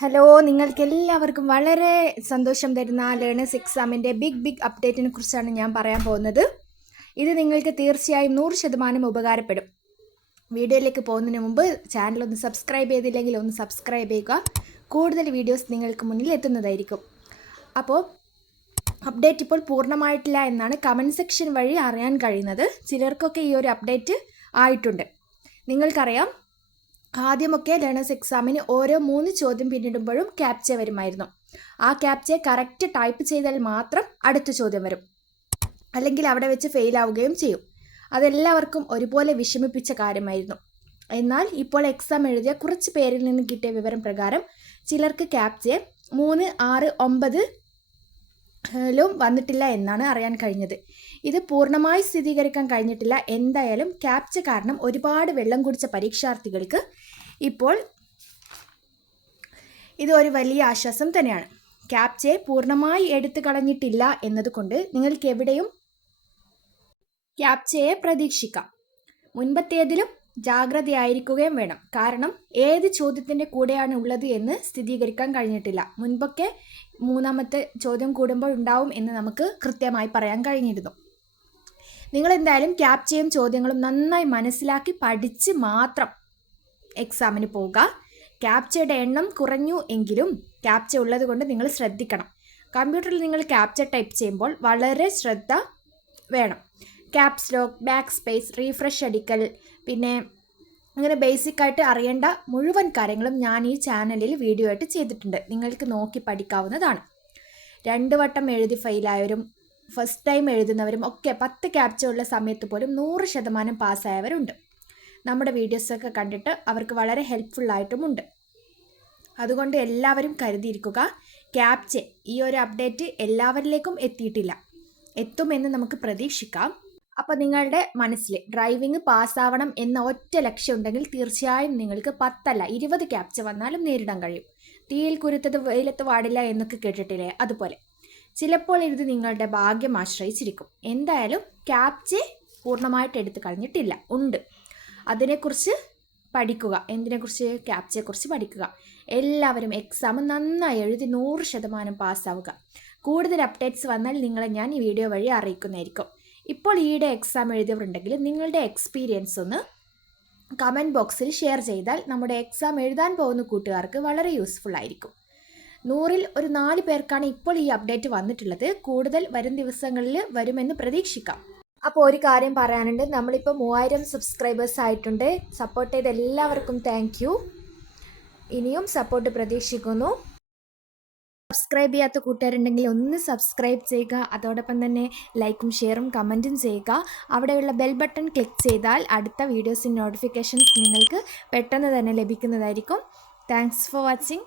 Hello നിങ്ങൾക്ക് എല്ലാവർക്കും വളരെ സന്തോഷം തരുന്ന ലേണേഴ്സ് എക്സാമിന്റെ ബിഗ് ബിഗ് അപ്ഡേറ്റിനെ കുറിച്ചാണ് ഞാൻ പറയാൻ പോകുന്നത്. ഇത് നിങ്ങൾക്ക് തീർച്ചയായും നൂറ് ശതമാനം ഉപകാരപ്പെടും. വീഡിയോയിലേക്ക് പോകുന്നതിന് മുമ്പ് ചാനൽ ഒന്ന് സബ്സ്ക്രൈബ് ചെയ്തില്ലെങ്കിൽ ഒന്ന് സബ്സ്ക്രൈബ് ചെയ്യുക. കൂടുതൽ വീഡിയോസ് നിങ്ങൾക്ക് മുന്നിൽ എത്തുന്നതായിരിക്കും. അപ്പോൾ അപ്ഡേറ്റ് ഇപ്പോൾ പൂർണമായിട്ടില്ല എന്നാണ് കമന്റ് സെക്ഷൻ വഴി അറിയാൻ കഴിയുന്നത്. ചിലർക്കൊക്കെ ഈ ഒരു അപ്ഡേറ്റ് ആയിട്ടുണ്ട്. നിങ്ങൾക്കറിയാം ആദ്യമൊക്കെ ലേണേഴ്സ് എക്സാമിന് ഓരോ മൂന്ന് ചോദ്യം പിന്നിടുമ്പോഴും ക്യാപ്ച വരുമായിരുന്നു. ആ ക്യാപ്ചയെ കറക്റ്റ് ടൈപ്പ് ചെയ്താൽ മാത്രം അടുത്ത ചോദ്യം വരും. അല്ലെങ്കിൽ അവിടെ വെച്ച് ഫെയിൽ ആവുകയും ചെയ്യും. അതെല്ലാവർക്കും ഒരുപോലെ വിഷമിപ്പിച്ച കാര്യമായിരുന്നു. എന്നാൽ ഇപ്പോൾ എക്സാം എഴുതിയ കുറച്ച് പേരിൽ നിന്ന് കിട്ടിയ വിവരം പ്രകാരം ചിലർക്ക് ക്യാപ്ചയെ മൂന്ന് ആറ് ഒമ്പത് വന്നിട്ടില്ല എന്നാണ് അറിയാൻ കഴിഞ്ഞത്. ഇത് പൂർണമായി സ്ഥിരീകരിക്കാൻ കഴിഞ്ഞിട്ടില്ല. എന്തായാലും ക്യാപ്ച കാരണം ഒരുപാട് വെള്ളം കുടിച്ച പരീക്ഷാർത്ഥികൾക്ക് ഇപ്പോൾ ഇത് ഒരു വലിയ ആശ്വാസം തന്നെയാണ്. ക്യാപ്ചയെ പൂർണമായി എടുത്തു കളഞ്ഞിട്ടില്ല എന്നതുകൊണ്ട് നിങ്ങൾക്ക് എവിടെയും ക്യാപ്ചയെ പ്രതീക്ഷിക്കാം. മുൻപത്തേതിലും ജാഗ്രതയായിരിക്കുകയും വേണം. കാരണം ഏത് ചോദ്യത്തിന്റെ കൂടെയാണ് ഉള്ളത് എന്ന് സ്ഥിരീകരിക്കാൻ കഴിഞ്ഞിട്ടില്ല. മുൻപൊക്കെ മൂന്നാമത്തെ ചോദ്യം കൂടുമ്പോൾ ഉണ്ടാവും എന്ന് നമുക്ക് കൃത്യമായി പറയാൻ കഴിഞ്ഞിരുന്നു. നിങ്ങൾ എന്തായാലും ക്യാപ്ചയും ചോദ്യങ്ങളും നന്നായി മനസ്സിലാക്കി പഠിച്ച് മാത്രം എക്സാമിന് പോവുക. ക്യാപ്ചയുടെ എണ്ണം കുറഞ്ഞു എങ്കിലും ക്യാപ്ച ഉള്ളത് കൊണ്ട് നിങ്ങൾ ശ്രദ്ധിക്കണം. കമ്പ്യൂട്ടറിൽ നിങ്ങൾ ക്യാപ്ച ടൈപ്പ് ചെയ്യുമ്പോൾ വളരെ ശ്രദ്ധ വേണം. Caps lock backspace refresh അടിക്കൽ പിന്നെ അങ്ങനെ ബേസിക് ആയിട്ട് അറിയേണ്ട മുഴുവൻ കാര്യങ്ങളും ഞാൻ ഈ ചാനലിൽ വീഡിയോ ആയിട്ട് ചെയ്തിട്ടുണ്ട്. നിങ്ങൾക്ക് നോക്കി പഠിക്കാവുന്നതാണ്. രണ്ട് വട്ടം എഴുതി ഫെയിലായവരും ഫസ്റ്റ് ടൈം എഴുതുന്നവരും ഒക്കെ പത്ത് ക്യാപ്ച ഉള്ള സമയത്ത് പോലും നൂറ് ശതമാനം പാസ്സായവരുണ്ട് നമ്മുടെ വീഡിയോസൊക്കെ കണ്ടിട്ട് അവർക്ക് വളരെ ഹെൽപ്ഫുള്ളായിട്ടുമുണ്ട് അതുകൊണ്ട് എല്ലാവരും കരുതിയിരിക്കുക ക്യാപ്ചെ ഈ ഒരു അപ്ഡേറ്റ് എല്ലാവരിലേക്കും എത്തിയിട്ടില്ല. എത്തുമെന്ന് നമുക്ക് പ്രതീക്ഷിക്കാം. അപ്പോൾ നിങ്ങളുടെ മനസ്സിൽ ഡ്രൈവിംഗ് പാസ്സാവണം എന്ന ഒറ്റ ലക്ഷ്യം ഉണ്ടെങ്കിൽ തീർച്ചയായും നിങ്ങൾക്ക് പത്തല്ല ഇരുപത് ക്യാപ്ച വന്നാലും നേരിടാൻ കഴിയും. തീയിൽ കുരുത്തത് വെയിലത്ത് പാടില്ല എന്നൊക്കെ കേട്ടിട്ടില്ലേ? അതുപോലെ. ചിലപ്പോൾ ഇത് നിങ്ങളുടെ ഭാഗ്യം ആശ്രയിച്ചിരിക്കും. എന്തായാലും ക്യാപ്ച പൂർണമായിട്ട് എടുത്തു കളഞ്ഞിട്ടില്ല. ഉണ്ട്. അതിനെക്കുറിച്ച് പഠിക്കുക. എന്തിനെക്കുറിച്ച്? ക്യാപ്ചയെക്കുറിച്ച് പഠിക്കുക. എല്ലാവരും എക്സാം നന്നായി എഴുതി നൂറ് ശതമാനം പാസ്സാവുക കൂടുതൽ അപ്ഡേറ്റ്സ് വന്നാൽ നിങ്ങളെ ഞാൻ ഈ വീഡിയോ വഴി അറിയിക്കുന്നതായിരിക്കും. ഇപ്പോൾ ഈയിടെ എക്സാം എഴുതിയവരുണ്ടെങ്കിൽ നിങ്ങളുടെ എക്സ്പീരിയൻസ് ഒന്ന് കമന്റ് ബോക്സിൽ ഷെയർ ചെയ്താൽ നമ്മുടെ എക്സാം എഴുതാൻ പോകുന്ന കൂട്ടുകാർക്ക് വളരെ യൂസ്ഫുൾ ആയിരിക്കും. നൂറിൽ ഒരു നാല് പേർക്കാണ് ഇപ്പോൾ ഈ അപ്ഡേറ്റ് വന്നിട്ടുള്ളത്. കൂടുതൽ വരും ദിവസങ്ങളിൽ വരുമെന്ന് പ്രതീക്ഷിക്കാം. അപ്പോൾ ഒരു കാര്യം പറയാനുണ്ട്. നമ്മളിപ്പോൾ മൂവായിരം സബ്സ്ക്രൈബേഴ്സ് ആയിട്ടുണ്ട്. സപ്പോർട്ട് ചെയ്ത എല്ലാവർക്കും താങ്ക് ഇനിയും സപ്പോർട്ട് പ്രതീക്ഷിക്കുന്നു. സബ്സ്ക്രൈബ് ചെയ്യാത്ത കൂട്ടുകാരുണ്ടെങ്കിൽ ഒന്ന് സബ്സ്ക്രൈബ് ചെയ്യുക. അതോടൊപ്പം തന്നെ ലൈക്കും ഷെയറും കമന്റും ചെയ്യുക. അവിടെയുള്ള ബെൽ ബട്ടൺ ക്ലിക്ക് ചെയ്താൽ അടുത്ത വീഡിയോസിന്റെ നോട്ടിഫിക്കേഷൻസ് നിങ്ങൾക്ക് പെട്ടെന്ന് തന്നെ ലഭിക്കുന്നതായിരിക്കും. Thanks for watching